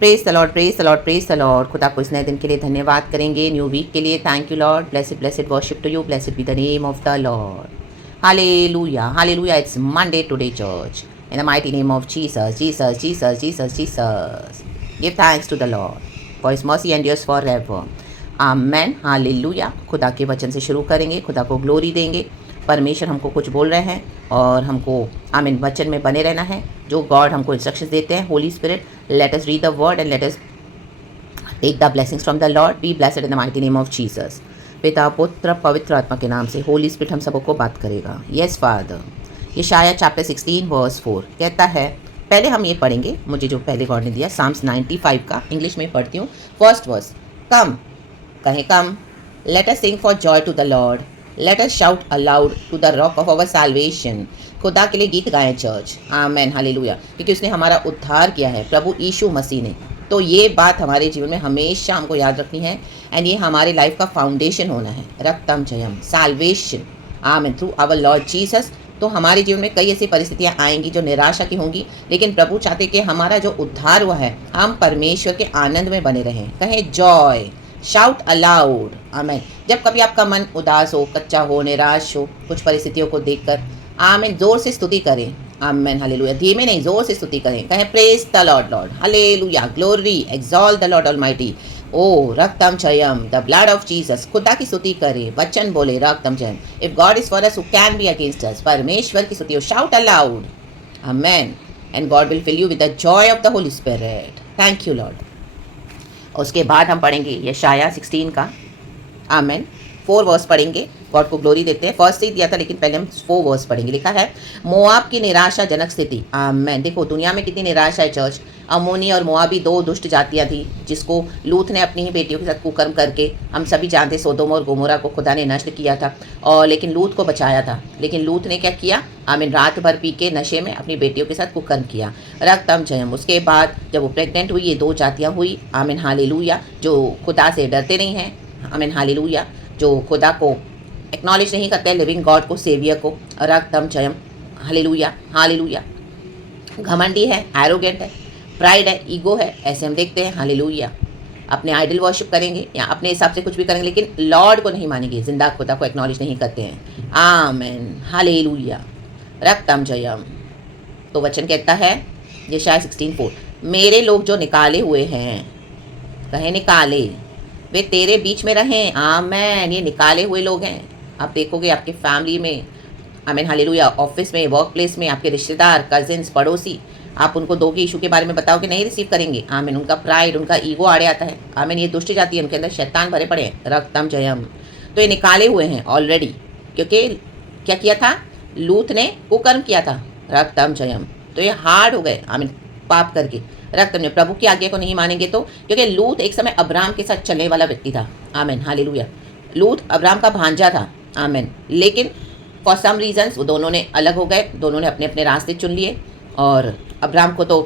Praise the Lord, praise the Lord, praise the Lord. खुदा को इस नए दिन के लिए धन्यवाद करेंगे, न्यू वीक के लिए। Thank you Lord, blessed blessed worship to you, blessed be the name of the Lord. Hallelujah, hallelujah. It's Monday today church. In the mighty name of Jesus, Jesus, Jesus, Jesus, Jesus. Give thanks to the Lord, for His mercy endures forever. Amen, hallelujah. खुदा के वचन से शुरू करेंगे, खुदा को glory देंगे। परमेश्वर हमको कुछ बोल रहे हैं और हमको आमीन वचन में बने रहना है। जो गॉड हमको इंस्ट्रक्शंस देते हैं, Holy Spirit, let us read the word and let us take the blessings from the Lord. Be blessed in the mighty name of Jesus. पिता, पुत्र, पवित्र आत्मा के नाम से होली स्पिरिट हम सबको बात करेगा। Yes father. यशायाह चैप्टर 16 वर्स 4 कहता है, पहले हम ये पढ़ेंगे, मुझे जो पहले गॉड ने दिया साम्स 95 का, इंग्लिश में पढ़ती हूँ। फर्स्ट वर्स, कम, कहें come, let us sing for joy to the Lord, let us shout aloud to the rock of our salvation. खुदा के लिए गीत गाएं चर्च। आमेन, हालेलुया। क्योंकि उसने हमारा उद्धार किया है, प्रभु यीशु मसीह ने। तो ये बात हमारे जीवन में हमेशा हमको याद रखनी है एंड ये हमारे लाइफ का फाउंडेशन होना है। रक्तम जयम, salvation, amen, through our Lord Jesus. तो हमारे जीवन में कई ऐसी परिस्थितियां आएंगी जो निराशा की होंगी, लेकिन प्रभु चाहते कि हमारा जो उद्धार हुआ है, हम परमेश्वर के आनंद में बने रहें। कहें जॉय, शाउट अलाउड। आमेन। जब कभी आपका मन उदास हो, कच्चा हो, निराश हो कुछ परिस्थितियों को देखकर, आमेन, जोर से स्तुति करें। Amen, hallelujah. धीमे नहीं, जोर से स्तुति करें। कहें praise the Lord, Lord, hallelujah, glory, exalt the Lord almighty. ओ रक्तम जयम, द ब्लड ऑफ जीसस। खुदा की स्तुति करें, वचन बोले, रक्तम जयम। If God is for us, who can be against us. परमेश्वर की स्तुति हो, shout aloud. Amen. And God will fill you with the joy of the Holy Spirit. Thank you Lord. उसके बाद हम पढ़ेंगे यशायाह 16 का, आमेन, 4 वर्स पढ़ेंगे। गॉड को ग्लोरी देते हैं। फर्स्ट ही दिया था लेकिन पहले हम 4 वर्स पढ़ेंगे। लिखा है, मोआब की निराशाजनक स्थिति। आमेन। देखो दुनिया में कितनी निराशा है चर्च। अमोनी और मोआबी 2 दुष्ट जातियां थी जिसको लूत ने अपनी ही बेटियों के साथ कुकर्म करके, हम सभी जानते सोदोम और गोमोरा को खुदा ने नष्ट किया था, और लेकिन लूत को बचाया था। लेकिन लूत ने क्या किया? आमीन, रात भर पी के नशे में अपनी बेटियों के साथ कुकर्म किया। रक्तम जयम। उसके बाद जब वो प्रेग्नेंट हुई, ये 2 जातियाँ हुई। आमीन, हालेलुया। जो खुदा से डरते नहीं हैं, आमीन, हालेलुया, जो खुदा को एक्नॉलेज नहीं करते हैं, लिविंग गॉड को, सेवियर को। रक्तम जयम, हालेलुया, हालेलुया। घमंडी है, एरोगेंट है, प्राइड है, ईगो है, ऐसे हम देखते हैं। हालेलुया। अपने आइडल वर्शिप करेंगे या अपने हिसाब से कुछ भी करेंगे, लेकिन लॉर्ड को नहीं मानेंगे, जिंदा खुदा को एक्नॉलेज नहीं करते हैं। आमेन, हालेलुया, रक्तम जयम। तो वचन कहता है यशायाह 16:4, मेरे लोग जो निकाले हुए हैं, कहे निकाले, वे तेरे बीच में रहें। आमेन। ये निकाले हुए लोग हैं। आप देखोगे आपके फैमिली में, आमीन, हालेलुया, ऑफिस में, वर्क प्लेस में, आपके रिश्तेदार, कजिन्स, पड़ोसी, आप उनको दोगे यीशु के बारे में बताओगे, नहीं रिसीव करेंगे। आमीन। उनका प्राइड, उनका ईगो आड़े आता है। आमीन। ये दुष्ट जाती है, उनके अंदर शैतान भरे पड़े हैं। रक्तम जयम। तो ये निकाले हुए हैं ऑलरेडी, क्योंकि क्या किया था? लूत ने कुकर्म किया था। रक्तम जयम। तो ये हार्ड हो गए, आमीन, पाप करके। रक्तम जयम। प्रभु की आज्ञा को नहीं मानेंगे तो, क्योंकि लूत एक समय अब्राम के साथ चलने वाला व्यक्ति था। आमीन, हालेलुया। लूत अब्राम का भांजा था। आमीन। लेकिन फॉर सम रीजन्स वो दोनों ने अलग हो गए, दोनों ने अपने अपने रास्ते चुन लिए, और अब्राम को तो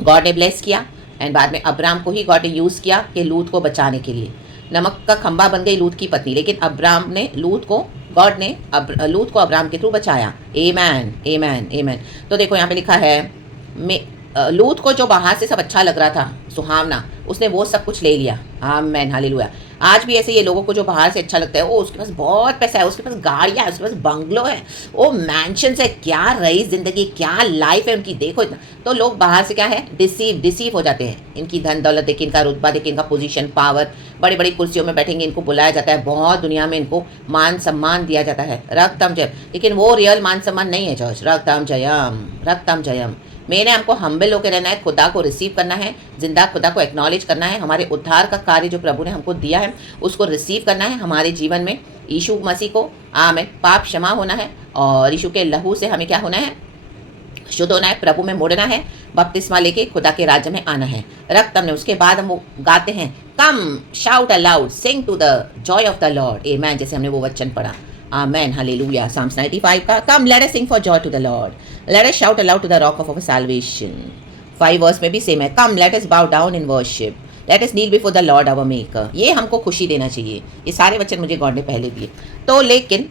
गॉड ने ब्लेस किया, एंड बाद में अब्राम को ही गॉड ने यूज़ किया कि लूत को बचाने के लिए। नमक का खंबा बन गई लूत की पत्नी, लेकिन अब्राम ने लूत को, गॉड ने लूत को अब्राम के थ्रू बचाया। एमैन, एमैन, एमैन। तो देखो यहाँ पे लिखा है, लूत को जो बाहर से सब अच्छा लग रहा था, सुहावना, उसने वो सब कुछ ले लिया। आमेन, हालेलुया। आज भी ऐसे ये लोगों को जो बाहर से अच्छा लगता है, ओ उसके पास बहुत पैसा है, उसके पास गाड़ियाँ है, उसके पास बंगलो है, ओ मैंशंस है, क्या रही जिंदगी, क्या लाइफ है उनकी, देखो इतना। तो लोग बाहर से क्या है, डिसीव हो जाते हैं। इनकी धन दौलत देखे, इनका रुतबा देखे, इनका पोजीशन, पावर, बड़ी बड़ी कुर्सियों में बैठेंगे, इनको बुलाया जाता है, बहुत दुनिया में इनको मान सम्मान दिया जाता है। रक्तम जयम। लेकिन वो रियल मान सम्मान नहीं है जॉर्ज। रक्तम जयम, रक्तम जयम। मैंने हमको हम्बल होकर रहना है, खुदा को रिसीव करना है, जिंदा खुदा को एक्नॉलेज करना है, हमारे उद्धार का कार्य जो प्रभु ने हमको दिया है उसको रिसीव करना है हमारे जीवन में, यीशु मसीह को। आमेन। पाप क्षमा होना है, और यीशु के लहू से हमें क्या होना है? शुद्ध होना है, प्रभु में मुड़ना है, बपतिस्मा लेके खुदा के राज्य में आना है। रक्तम ने। उसके बाद हम वो गाते हैं, come, shout aloud, sing to the joy of the Lord. Amen. जैसे हमने वो वचन पढ़ा। आमेन, हालेलुया। साम्स 95 का, come let us sing for joy to the Lord, let us shout aloud to the rock of our salvation. 5 verse में भी same है, come let us bow down in worship, let us kneel before the Lord our maker. ये हमको खुशी देना चाहिए। ये सारे वचन मुझे गॉड ने पहले दिए। तो लेकिन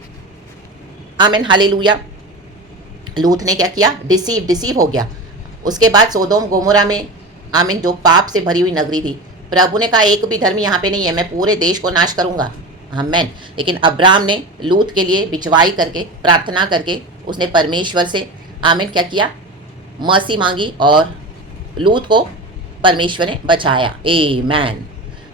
आमेन, हालेलुया, लूत ने क्या किया? डिसीव हो गया। उसके बाद सोदोम गोमोरा में आमीन, जो पाप से भरी हुई नगरी थी। प्रभु ने कहा एक भी धर्मी यहाँ पे नहीं है, मैं पूरे देश को नाश करूंगा। आमीन। लेकिन अब्राहम ने लूत के लिए बिचवाई करके, प्रार्थना करके उसने परमेश्वर से आमीन क्या किया, मर्सी मांगी और लूत को परमेश्वर ने बचाया। आमीन।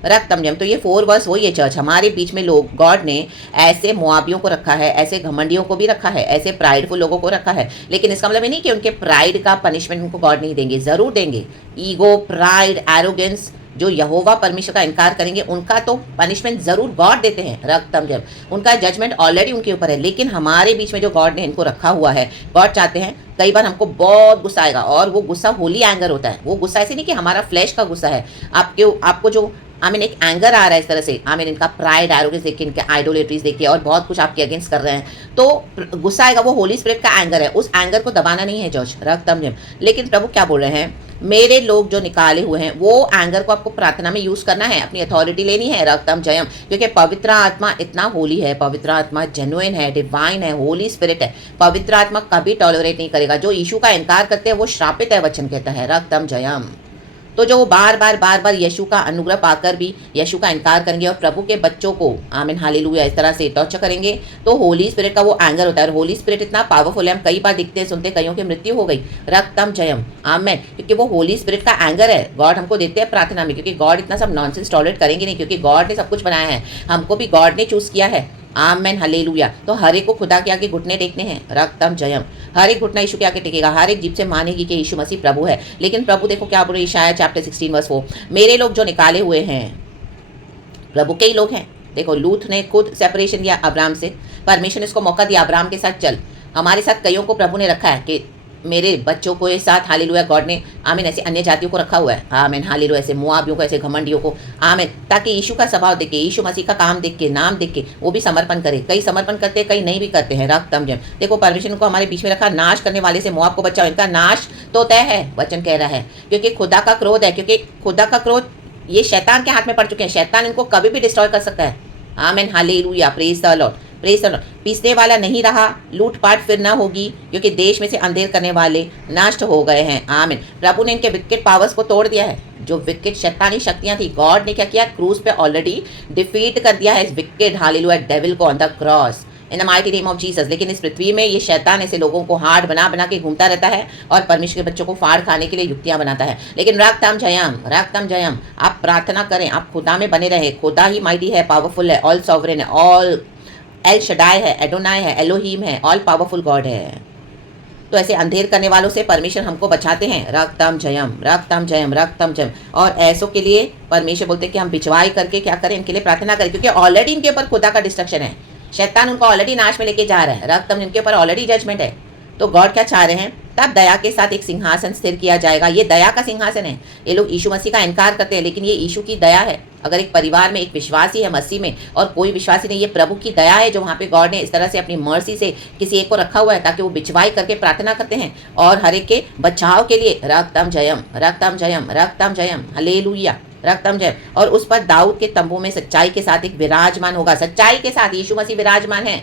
रक्तम जम। तो ये 4 वर्स वही है चर्च। हमारे बीच में लोग, गॉड ने ऐसे मुआबियों को रखा है, ऐसे घमंडियों को भी रखा है, ऐसे प्राइडफुल लोगों को रखा है। लेकिन इसका मतलब ये नहीं कि उनके प्राइड का पनिशमेंट उनको गॉड नहीं देंगे, ज़रूर देंगे। ईगो, प्राइड, एरोगेंस, जो यहोवा परमेश्वर का इनकार करेंगे उनका तो पनिशमेंट जरूर गॉड देते हैं। रक्तम जब उनका जजमेंट ऑलरेडी उनके ऊपर है। लेकिन हमारे बीच में जो गॉड ने इनको रखा हुआ है, गॉड चाहते हैं, कई बार हमको बहुत गुस्सा आएगा और वो गुस्सा होली एंगर होता है। वो गुस्सा ऐसे नहीं कि हमारा फ्लैश का गुस्सा है, आपको जो आमीन एक एंगर आ रहा है इस तरह से, आमीन इनका प्राइड, एरोगेंस देख के, इनके आइडोलेट्रीज देख के और बहुत कुछ आपके अगेंस्ट कर रहे हैं, तो गुस्सा आएगा। वो होली स्पिरिट का एंगर है, उस एंगर को दबाना नहीं है जज। रक्तम जम। लेकिन प्रभु क्या बोल रहे हैं, मेरे लोग जो निकाले हुए हैं वो एंगर को आपको प्रार्थना में यूज करना है, अपनी अथॉरिटी लेनी है। रक्तम जयम। क्योंकि पवित्र आत्मा इतना होली है, पवित्र आत्मा जेन्युइन है, डिवाइन है, होली स्पिरिट है। पवित्र आत्मा कभी टॉलरेट नहीं करेगा। जो यीशु का इनकार करते हैं वो श्रापित है, वचन कहता है। रक्तम जयम। तो जो बार बार यीशु का अनुग्रह पाकर भी यीशु का इनकार करेंगे और प्रभु के बच्चों को आमीन हालेलुया इस तरह से टॉर्चर करेंगे, तो होली स्पिरिट का वो एंगर होता है। और होली स्पिरिट इतना पावरफुल है, हम कई बार दिखते हैं, सुनते, कईयों की मृत्यु हो गई। रक्तम जयम। आमीन। क्योंकि वो होली स्पिरिट का एंगर है, गॉड हमको देते हैं प्रार्थना में। क्योंकि गॉड इतना सब नॉनसेंस टॉलरेट करेंगे नहीं, क्योंकि गॉड ने सब कुछ बनाया है, हमको भी गॉड ने चूज किया है। Amen hallelujah. तो हर एक को खुदा के आगे घुटने टेकने हैं। रक्तम जयम। हर एक घुटना यीशु के आगे टेकेगा, हर एक जीभ से मानेगी कि यीशु मसीह प्रभु है। लेकिन प्रभु देखो क्या बोल रहे, यशायाह चैप्टर 16 वर्स 4, मेरे लोग जो निकाले हुए हैं, प्रभु के ही लोग हैं। देखो लूत ने खुद सेपरेशन दिया अब्राहम से, परमेश्वर ने इसको मौका दिया अब्राहम के साथ चल। हमारे साथ कईयों को प्रभु ने रखा है कि मेरे बच्चों को साथ हालेलुया, गॉड ने आमीन ऐसे अन्य जातियों को रखा हुआ है। आमीन हालेलुया, ऐसे मुआबियों को, ऐसे घमंडियों को, आमीन, ताकि यीशु का स्वभाव देख के, यीशु मसीह का काम देख के, नाम देख के वो भी समर्पण करे। कई समर्पण करते हैं, कई नहीं भी करते हैं। रक्तम जम। देखो परमेश्वर को हमारे बीच में रखा, नाश करने वाले से मुआब को बचाओ, इनका नाश तो तय है, वचन कह रहा है। क्योंकि खुदा का क्रोध है, क्योंकि खुदा का क्रोध ये शैतान के हाथ में पड़ चुके हैं। शैतान इनको कभी भी डिस्ट्रॉय कर सकता है। आमीन hallelujah, praise the Lord, praise the Lord. पीसने वाला नहीं रहा, लूटपाट फिर ना होगी, क्योंकि देश में से अंधेर करने वाले नष्ट हो गए हैं। आमीन। प्रभु ने इनके विकेट पावर्स को तोड़ दिया है। जो विकेट शैतानी शक्तियां थी, गॉड ने क्या किया, क्रूज पे ऑलरेडी डिफीट कर दिया है इस विकेट हालेलुया डेविल को on the cross in the mighty name of Jesus. लेकिन इस पृथ्वी में ये शैतान ऐसे लोगों को हार्ड बना बना के घूमता रहता है और परमेश्वर के बच्चों को फाड़ खाने के लिए युक्तियां बनाता है। लेकिन रक्तम जयम, रक्तम जयम। आप प्रार्थना करें, आप खुदा में बने रहे। खुदा ही माइटी है, पावरफुल है, ऑल सॉवरेन है, ऑल एल शडाई है, एडोनाई है, एलोहीम है, ऑल पावरफुल गॉड है। तो ऐसे अंधेर करने वालों से परमेश्वर हमको बचाते हैं। रक्तम जयम, रक्तम जयम, रक्तम जयम। और ऐसों के लिए परमेश्वर बोलते हैं कि हम बिचवाई करके क्या करें, इनके लिए प्रार्थना करें, क्योंकि ऑलरेडी इनके ऊपर खुदा का डिस्ट्रक्शन है। शैतान उनको ऑलरेडी नाश में लेके जा रहा है। रक्तम इनके ऊपर ऑलरेडी जजमेंट है। तो गॉड क्या चाह रहे हैं, तब दया के साथ एक सिंहासन स्थिर किया जाएगा। ये दया का सिंहासन है। ये लोग यीशु मसीह का इनकार करते हैं, लेकिन ये यीशु की दया है। अगर एक परिवार में एक विश्वासी है मसीह में और कोई विश्वासी नहीं, ये प्रभु की दया है जो वहाँ पे गॉड ने इस तरह से अपनी मर्सी से किसी एक को रखा हुआ है, ताकि वो बिचवाई करके प्रार्थना करते हैं और हर एक के बचाव के लिए। रक्तम जयम, रक्तम जयम, रक्तम जयम, हालेलुया, रक्तम जयम। और उस पर दाऊद के तंबू में सच्चाई के साथ एक विराजमान होगा। सच्चाई के साथ यीशु मसीह विराजमान है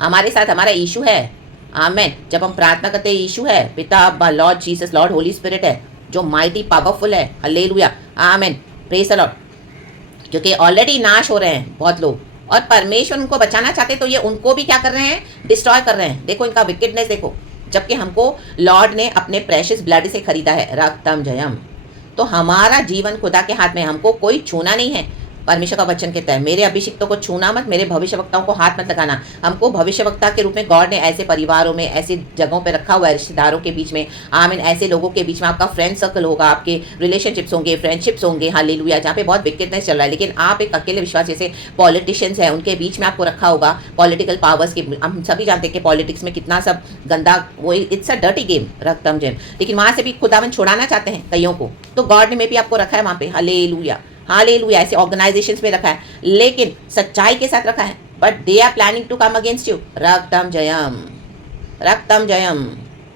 हमारे साथ, हमारा यीशु है। आमेन। जब हम प्रार्थना करते हैं, यीशु है, पिता, अब्बा, Lord Jesus, Lord Holi spirit है जो माइटी पावरफुल है। Hallelujah, amen, praise the Lord. क्योंकि ऑलरेडी नाश हो रहे हैं बहुत लोग और परमेश्वर उनको बचाना चाहते, तो ये उनको भी क्या कर रहे हैं, डिस्ट्रॉय कर रहे हैं। देखो इनका विकेटनेस देखो, जबकि हमको लॉर्ड ने अपने प्रेशियस ब्लड से खरीदा है। रक्तम जयम। तो हमारा जीवन खुदा के हाथ में, हमको कोई छूना नहीं है। परमेश्वर का वचन कहता है, मेरे अभिषिक्तों को छूना मत, मेरे भविष्यवक्ताओं को हाथ मत लगाना। हमको भविष्यवक्ता के रूप में गॉड ने ऐसे परिवारों में, ऐसे जगहों पे रखा हुआ है, रिश्तेदारों के बीच में। आमीन। ऐसे लोगों के बीच में आपका फ्रेंड सर्कल होगा, आपके रिलेशनशिप्स होंगे, फ्रेंडशिप्स होंगे, हालेलुया, जहाँ पे बहुत विकेटनेस चल रहा है। लेकिन आप एक अकेले विश्वास, जैसे पॉलिटिशियंस हैं, उनके बीच में आपको रखा होगा, पॉलिटिकल पावर्स के। हम सभी जानते हैं कि पॉलिटिक्स में कितना सब गंदा, वो it's a dirty game. रक्तम Jayam. लेकिन वहाँ से भी खुदावन छुड़ाना चाहते हैं कईयों को, तो गॉड ने में भी आपको रखा है वहाँ पे। Hallelujah, hallelujah. ऐसे ऑर्गेनाइजेशंस में रखा है, लेकिन सच्चाई के साथ रखा है। But they are planning to come against you. रक्तम जयम, रक्तम जयम।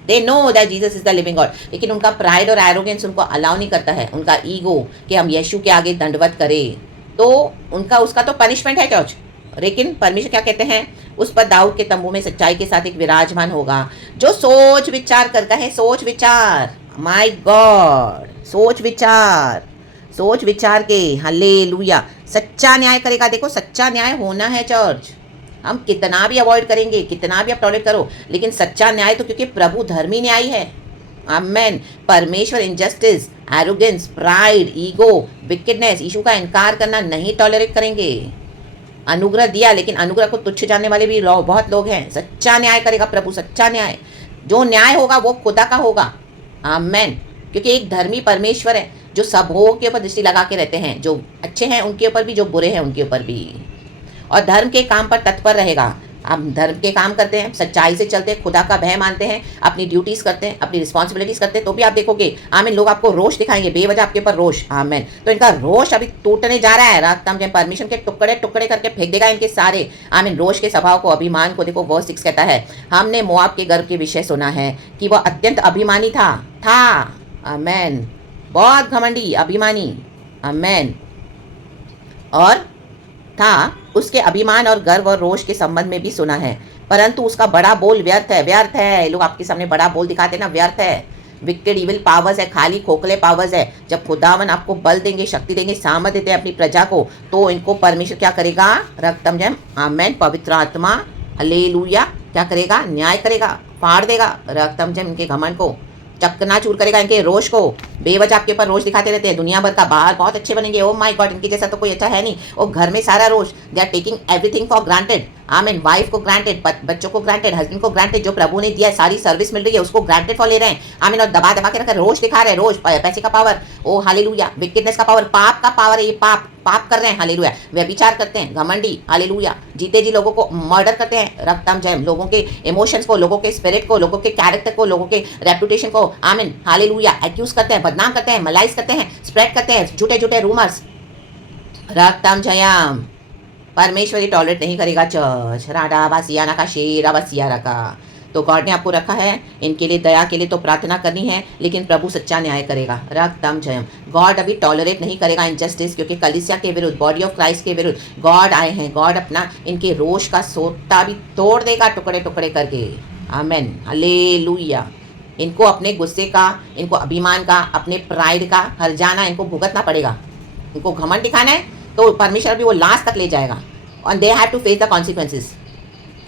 They know that Jesus is the living God. लेकिन उनका प्राइड और एरोगेंस उनको अलाउ नहीं करता है, उनका ईगो कि हम यीशु के आगे दंडवत करें, तो उनका उसका तो पनिशमेंट है चर्च। लेकिन परमेश्वर क्या कहते हैं, उस पर दाऊद के तंबू में सच्चाई के साथ एक विराजमान होगा जो सोच विचार कर, कहे सोच विचार, माय गॉड, सोच विचार के, हालेलुया। सच्चा न्याय करेगा। देखो सच्चा न्याय होना है चर्च। हम कितना भी अवॉइड करेंगे, कितना भी आप टॉलरेट करो, लेकिन सच्चा न्याय तो, क्योंकि प्रभु धर्मी न्यायी है। आमेन। परमेश्वर injustice, arrogance, pride, ego, wickedness, यीशु का इनकार करना नहीं टॉलरेट करेंगे। अनुग्रह दिया, लेकिन अनुग्रह को तुच्छ जानने वाले भी बहुत लोग हैं। सच्चा न्याय करेगा प्रभु, सच्चा न्याय। जो न्याय होगा वो खुदा का होगा। आमेन। क्योंकि एक धर्मी परमेश्वर है जो सबों के ऊपर दृष्टि लगा के रहते हैं, जो अच्छे हैं उनके ऊपर भी, जो बुरे हैं उनके ऊपर भी, और धर्म के काम पर तत्पर रहेगा। हम धर्म के काम करते हैं, सच्चाई से चलते हैं, खुदा का भय मानते हैं, अपनी ड्यूटीज़ करते हैं, अपनी रिस्पॉन्सिबिलिटीज़ करते हैं, तो भी आप देखोगे आमीन, लोग आपको रोष दिखाएंगे, बेवजह आपके ऊपर रोष। आमीन। तो इनका रोष अभी टूटने जा रहा है। रातम जब परमिशन के टुकड़े टुकड़े करके फेंक देगा इनके सारे, आमीन, रोष के स्वभाव को, अभिमान को। देखो वर्स 6 कहता है, हमने मोआब के गर्व के विषय सुना है कि वह अत्यंत अभिमानी था। आमीन। बहुत घमंडी, अभिमानी। आमीन। और था, उसके अभिमान और गर्व और रोष के संबंध में भी सुना है, परंतु उसका बड़ा बोल व्यर्थ है। व्यर्थ है। लोग आपके सामने बड़ा बोल दिखाते हैं ना, व्यर्थ है। विक्टेड इविल पावर्स है, खाली खोखले पावर्स है। जब खुदावन आपको बल देंगे, शक्ति देंगे, सामर्थ देते हैं अपनी प्रजा को, तो इनको परमेश्वर क्या करेगा? रक्तम जम, आमेन, पवित्र आत्मा, हालेलुया, क्या करेगा? न्याय करेगा, फाड़ देगा रक्तम जम, इनके घमंड को चकनाचूर करेगा, इनके रोष को। बेवजह आपके ऊपर रोष दिखाते रहते हैं दुनिया भर का, बाहर बहुत अच्छे बनेंगे, ओ माय गॉड, इनके जैसा तो कोई अच्छा है नहीं। और घर में सारा रोष, they are taking everything for granted. आमीन। वाइफ को ग्रांटेड, बच्चों को ग्रांटेड, हस्बैंड को ग्रांटेड, जो प्रभु ने दिया है, सारी सर्विस मिल रही है, उसको ग्रांटेड फॉर ले रहे हैं। आमीन। और दबा दबा के रखकर रोष दिखा रहे हैं, रोष, पैसे का पावर, ओ हालेलुया, विकेडनेस का पावर, पाप का पावर है ये, पाप कर रहे हैं, हालेलुया, व्यभिचार करते हैं, घमंडी, हालेलुया, जीते जी लोगों को मर्डर करते हैं, रक्तम जयम, लोगों के इमोशंस को, लोगों के स्पिरिट को, लोगों के कैरेक्टर को, लोगों के रेपुटेशन को, आमीन, हालेलुया, एक्यूज करते हैं, बदनाम करते हैं, मलाइज करते हैं, स्प्रेड करते हैं झूठे झूठे रूमर्स। रक्तम जयम। परमेश्वरी टॉलरेट नहीं करेगा चर्च। राडा बासियाना का शेरा बासियारा का। तो गॉड ने आपको रखा है, इनके लिए दया के लिए तो प्रार्थना करनी है, लेकिन प्रभु सच्चा न्याय करेगा। रक्तम जयम। गॉड अभी टॉलरेट नहीं करेगा इनजस्टिस, क्योंकि कलीसिया के विरुद्ध, बॉडी ऑफ क्राइस्ट के विरुद्ध गॉड आए हैं। गॉड अपना इनके रोष का सोता भी तोड़ देगा, टुकड़े टुकड़े करके। आमेन, हालेलुया। इनको अपने गुस्से का, इनको अभिमान का, अपने प्राइड का हर्जाना इनको भुगतना पड़ेगा। इनको घमंड दिखाना है तो परमेश्वर भी वो लास्ट तक ले जाएगा, और they have to face the consequences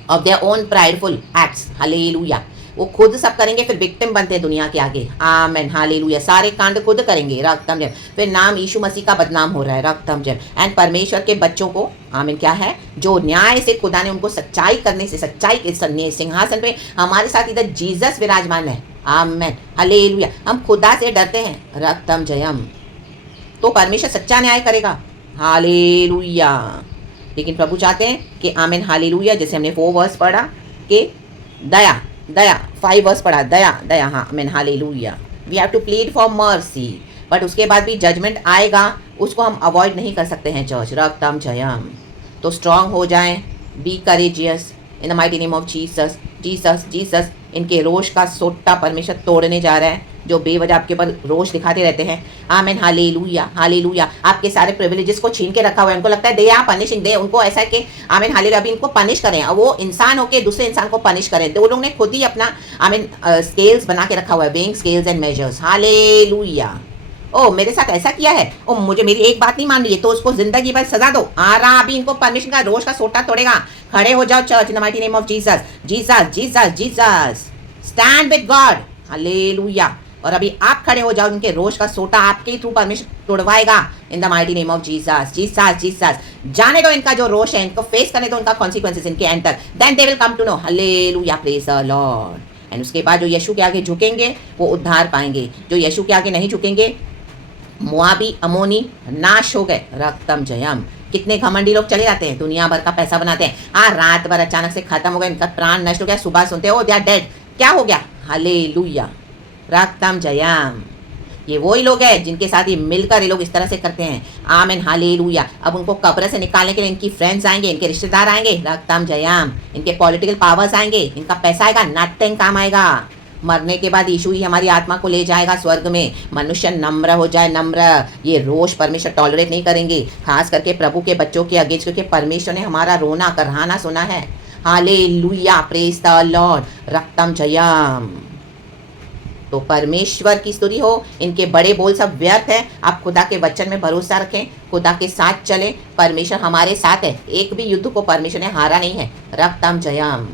of their own prideful acts. Hallelujah. वो खुद सब करेंगे, फिर विक्टिम बनते हैं दुनिया के आगे। आमेन, हालेलुया। सारे कांड खुद करेंगे, रक्तम जय। फिर नाम यीशु मसीह का बदनाम हो रहा है, रक्तम जय। एंड परमेश्वर के बच्चों को, आमीन, क्या है, जो न्याय से खुदा ने उनको सच्चाई करने से, सच्चाई के सिंहासन पे हमारे साथ इधर जीसस विराजमान है। आमेन, हालेलुया। हम खुदा से डरते हैं, रक्तम जयम, तो परमेश्वर सच्चा न्याय करेगा। हालेलुया। लेकिन प्रभु चाहते हैं कि आमीन, हालेलुया, जैसे हमने 4 वर्स पढ़ा कि दया, 5 वर्स पढ़ा, दया, हाँ, आमीन, hallelujah. We have to plead for mercy, but उसके बाद भी जजमेंट आएगा, उसको हम अवॉइड नहीं कर सकते हैं चर्च। रक्तम जयम। तो स्ट्रांग हो जाएं, be courageous in the mighty name of Jesus. Jesus इनके रोष का सोटा परमेश्वर तोड़ने जा रहा है, जो बेवजह आपके ऊपर रोष दिखाते रहते हैं। आमीन, हालेलुया, हालेलुया। आपके सारे प्रिविलेजेस को छीन के रखा हुआ है, उनको लगता है दे आर पनिशिंग, दे, उनको ऐसा है कि आमीन, हालेलुया, अभी इनको पनिश करें, और वो इंसान होके दूसरे इंसान को पनिश करें। तो वो लोग ने खुद ही अपना आमीन स्केल्स बना के रखा हुआ है, weighing scales and measures. Hallelujah. ओ मेरे साथ ऐसा किया है, ओ मुझे मेरी एक बात नहीं मान रही है, तो उसको जिंदगी भर सजा दो। आ रहा अभी इनको परमिशन का रोष का सोटा तोड़ेगा। खड़े हो जाओ church in the mighty name of Jesus. Jesus, Jesus, Jesus, stand with God. Hallelujah. और अभी आप खड़े हो जाओ, इनके रोष का सोटा आपके थ्रू परमेश्वर तोड़वाएगा in the mighty name of Jesus. Jesus, Jesus. जाने दो इनका जो रोष है, इनको फेस करने दो, इनका कॉन्सिक्वेंसेस इनके एंड तक, then they will come to know. Hallelujah, praise the Lord. And उसके बाद जो यीशु के आगे झुकेंगे वो उद्धार पाएंगे, जो यीशु के आगे नहीं झुकेंगे, मोआबी, अमोनी नाश हो गए। रक्तम जयम। कितने घमंडी लोग चले जाते हैं, दुनिया भर का पैसा बनाते हैं, हाँ, रात भर अचानक से खत्म हो गया, इनका प्राण नष्ट हो गया, सुबह सुनते हो दे आर डेड। क्या हो गया? हालेलुया, रक्तम जयम। ये वही लोग हैं जिनके साथ ये मिलकर ये लोग इस तरह से करते हैं। आमीन, हालेलुया। अब उनको कब्र से निकालने के लिए इनकी फ्रेंड्स आएंगे, इनके रिश्तेदार आएंगे, रक्तम जयम। इनके पॉलिटिकल पावर्स आएंगे, इनका पैसा आएगा, नथिंग काम आएगा। मरने के बाद यीशु ही हमारी आत्मा को ले जाएगा स्वर्ग में। मनुष्य नम्र हो जाए, नम्र। ये रोष परमेश्वर टॉलरेट नहीं करेंगे, खास करके प्रभु के बच्चों के अगेंस्ट, क्योंकि परमेश्वर ने हमारा रोना करहाना सुना है। Hallelujah, praise the Lord. रक्तम जयम। तो परमेश्वर की स्तुति हो। इनके बड़े बोल सब व्यर्थ है। आप खुदा के वचन में भरोसा रखें, खुदा के साथ चलें। परमेश्वर हमारे साथ है। एक भी युद्ध को परमेश्वर ने हारा नहीं है। रक्तम जयम।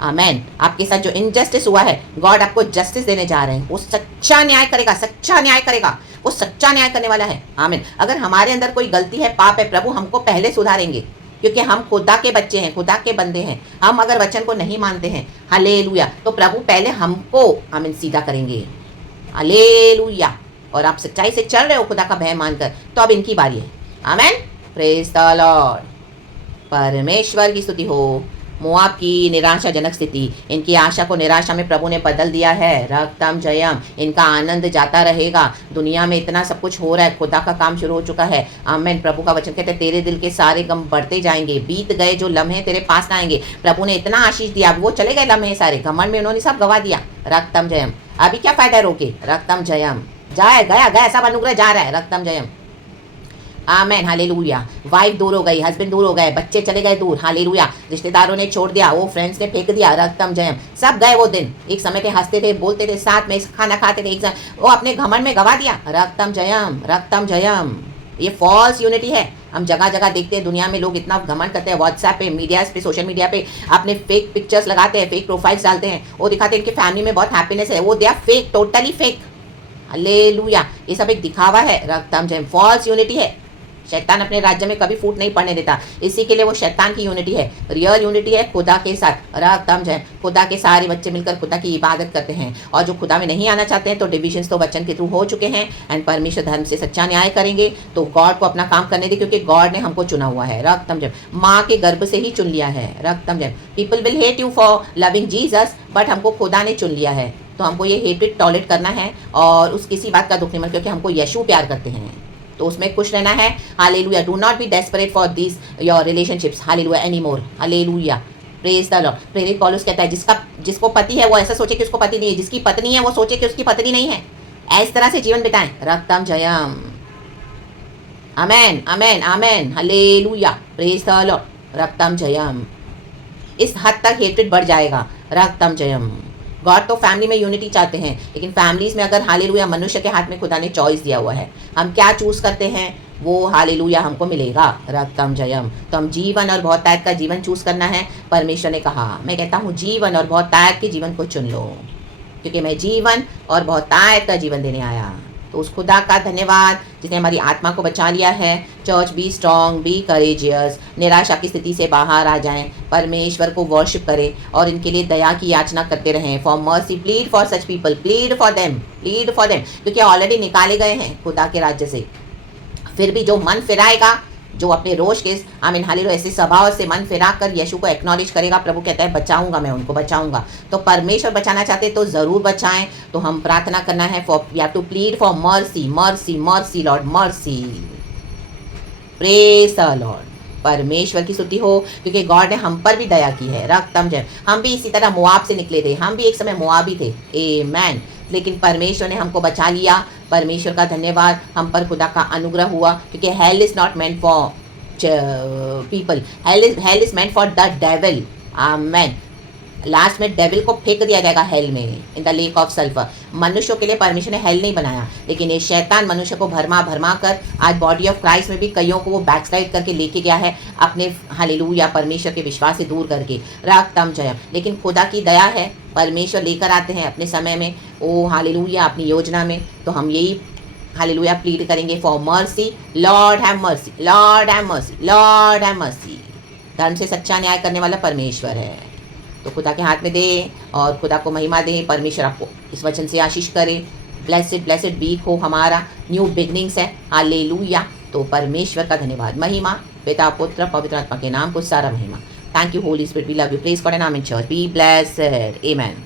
आमेन। आपके साथ जो इनजस्टिस हुआ है, गॉड आपको जस्टिस देने जा रहे हैं। वो सच्चा न्याय करेगा, सच्चा न्याय करेगा। वो सच्चा न्याय करने वाला है। आमीन। अगर हमारे अंदर कोई गलती है, पाप है, प्रभु हमको पहले सुधारेंगे, क्योंकि हम खुदा के बच्चे हैं, खुदा के बंदे हैं। हम अगर वचन को नहीं मानते हैं, हालेलुया, तो प्रभु पहले हमको आमीन सीधा करेंगे। हालेलुया। और आप सच्चाई से चल रहे हो खुदा का भय मानकर, तो अब इनकी बारी है। आमीन। Praise the Lord. परमेश्वर की स्तुति हो। मोआब की निराशाजनक स्थिति, इनकी आशा को निराशा में प्रभु ने बदल दिया है। रक्तम जयम। इनका आनंद जाता रहेगा। दुनिया में इतना सब कुछ हो रहा है, खुदा का काम शुरू हो चुका है। आमीन। प्रभु का वचन कहते हैं तेरे दिल के सारे गम बढ़ते जाएंगे, बीत गए जो लम्हे तेरे पास ना आएंगे। प्रभु ने इतना आशीष दिया, वो चले गए लम्हे सारे, घमंड में उन्होंने सब गवा दिया। रक्तम जयम। अभी क्या फायदा रोके? रक्तम जयम। जाए गया गया, सब अनुग्रह जा रहा है। रक्तम जयम। आमेन। हालेलुया। वाइफ दूर हो गई, हस्बैंड दूर हो गए, बच्चे चले गए दूर। हालेलुया। रिश्तेदारों ने छोड़ दिया, वो फ्रेंड्स ने फेंक दिया। रक्तम जयम। सब गए वो दिन। एक समय थे, हंसते थे, बोलते थे, साथ में खाना खाते थे, एक समय वो अपने घमंड में गवा दिया। रक्तम जयम। रक्तम जयम। ये फॉल्स यूनिटी है। हम जगह जगह देखते हैं, दुनिया में लोग इतना घमंड करते हैं। व्हाट्सएप पे, मीडिया पे, सोशल मीडिया पे अपने फेक पिक्चर्स लगाते हैं, फेक प्रोफाइल्स डालते हैं। वो दिखाते हैं इनके फैमिली में बहुत हैप्पीनेस है, वो they are fake, totally fake. Hallelujah. ये सब एक दिखावा है। रक्तम जयम। फॉल्स यूनिटी है। शैतान अपने राज्य में कभी फूट नहीं पड़ने देता, इसी के लिए वो शैतान की यूनिटी है। रियल यूनिटी है खुदा के साथ। रक्तम जयम। खुदा के सारे बच्चे मिलकर खुदा की इबादत करते हैं, और जो खुदा में नहीं आना चाहते हैं तो डिविजन्स तो वचन के थ्रू हो चुके हैं। एंड परमेश्वर धर्म से सच्चा न्याय करेंगे, तो गॉड को अपना काम करने दे, क्योंकि गॉड ने हमको चुना हुआ है। रक्तम जयम। माँ के गर्भ से ही चुन लिया है। रक्तम जयम। People will hate you for loving Jesus, but हमको खुदा ने चुन लिया है, तो हमको ये हेटेड टॉलरेट करना है, और उस किसी बात का दुख नहीं मन, क्योंकि हमको यीशु प्यार करते हैं, तो उसमें खुश रहना है। Hallelujah. Do not be desperate for this your relationships. Hallelujah. Any more. Hallelujah. Praise the Lord. प्रेरित पौलुस कहता है जिसको पति है वो ऐसा सोचे कि उसको पति नहीं है, जिसकी पत्नी है वो सोचे कि उसकी पत्नी नहीं है। इस तरह से जीवन बिताएं। रक्तम जयम। Amen. Amen. Amen. Hallelujah. Praise the Lord. रक्तम जयम। इस हद तक हेट्रेड बढ़ जाएगा। रक्तम जयम। गॉड तो फैमिली में यूनिटी चाहते हैं, लेकिन फैमिलीज में अगर हालेलुया, मनुष्य के हाथ में खुदा ने चॉइस दिया हुआ है, हम क्या चूज करते हैं वो हालेलुया हमको मिलेगा। रक्तम जयम। तो हम जीवन और बहुतायत का जीवन चूज करना है। परमेश्वर ने कहा, मैं कहता हूँ जीवन और बहुतायत के जीवन को चुन लो, क्योंकि मैं जीवन और बहुतायत का जीवन देने आया। तो उस खुदा का धन्यवाद जिसने हमारी आत्मा को बचा लिया है। Church, be strong, be courageous. निराशा की स्थिति से बाहर आ जाएं, परमेश्वर को वर्शिप करें, और इनके लिए दया की याचना करते रहें। For mercy, plead for such people, plead for them, plead for them, क्योंकि ऑलरेडी निकाले गए हैं खुदा के राज्य से। फिर भी जो मन फिराएगा, जो अपने रोष के आमीन हालेलुया ऐसे स्वभाव से मन फिरा कर यीशु को एक्नॉलेज करेगा, प्रभु कहता है बचाऊंगा, मैं उनको बचाऊंगा। तो परमेश्वर बचाना चाहते तो ज़रूर बचाएं। तो हम प्रार्थना करना है, for we have to plead for mercy, mercy, mercy Lord, mercy. Praise the Lord. परमेश्वर की स्तुति हो, क्योंकि गॉड ने हम पर भी दया की है। रक्तम जय। हम भी इसी तरह मोआब से निकले थे, हम भी एक समय मोआबी थे। आमेन। लेकिन परमेश्वर ने हमको बचा लिया। परमेश्वर का धन्यवाद। हम पर खुदा का अनुग्रह हुआ, क्योंकि hell is not meant for people, hell is meant for the devil. Amen. Last में डेविल को फेंक दिया जाएगा हेल में, in the lake of sulphur. मनुष्यों के लिए परमेश्वर ने हेल नहीं बनाया, लेकिन ये शैतान मनुष्य को भरमा भरमा कर आज बॉडी ऑफ क्राइस्ट में भी कईयों को वो बैकस्लाइड करके लेके गया है, अपने हालेलुया परमेश्वर के विश्वास से दूर करके। रक्तम जयम। लेकिन खुदा की दया है, परमेश्वर लेकर आते हैं अपने समय में, ओ हालेलुया अपनी योजना में। तो हम यही हालेलुया प्लीड करेंगे, for mercy, Lord have mercy, Lord have mercy, Lord have mercy. धर्म से सच्चा न्याय करने वाला परमेश्वर है, तो खुदा के हाथ में दे और खुदा को महिमा दे। परमेश्वर आपको इस वचन से आशीष करे। ब्लेसेड ब्लेसेड वीक हो हमारा, न्यू बिगनिंग्स है। हालेलुया। तो परमेश्वर का धन्यवाद, महिमा पिता पुत्र पवित्र आत्मा के नाम को सारा महिमा। Thank you Holy Spirit, we love you, praise God and amen church, be blessed, amen.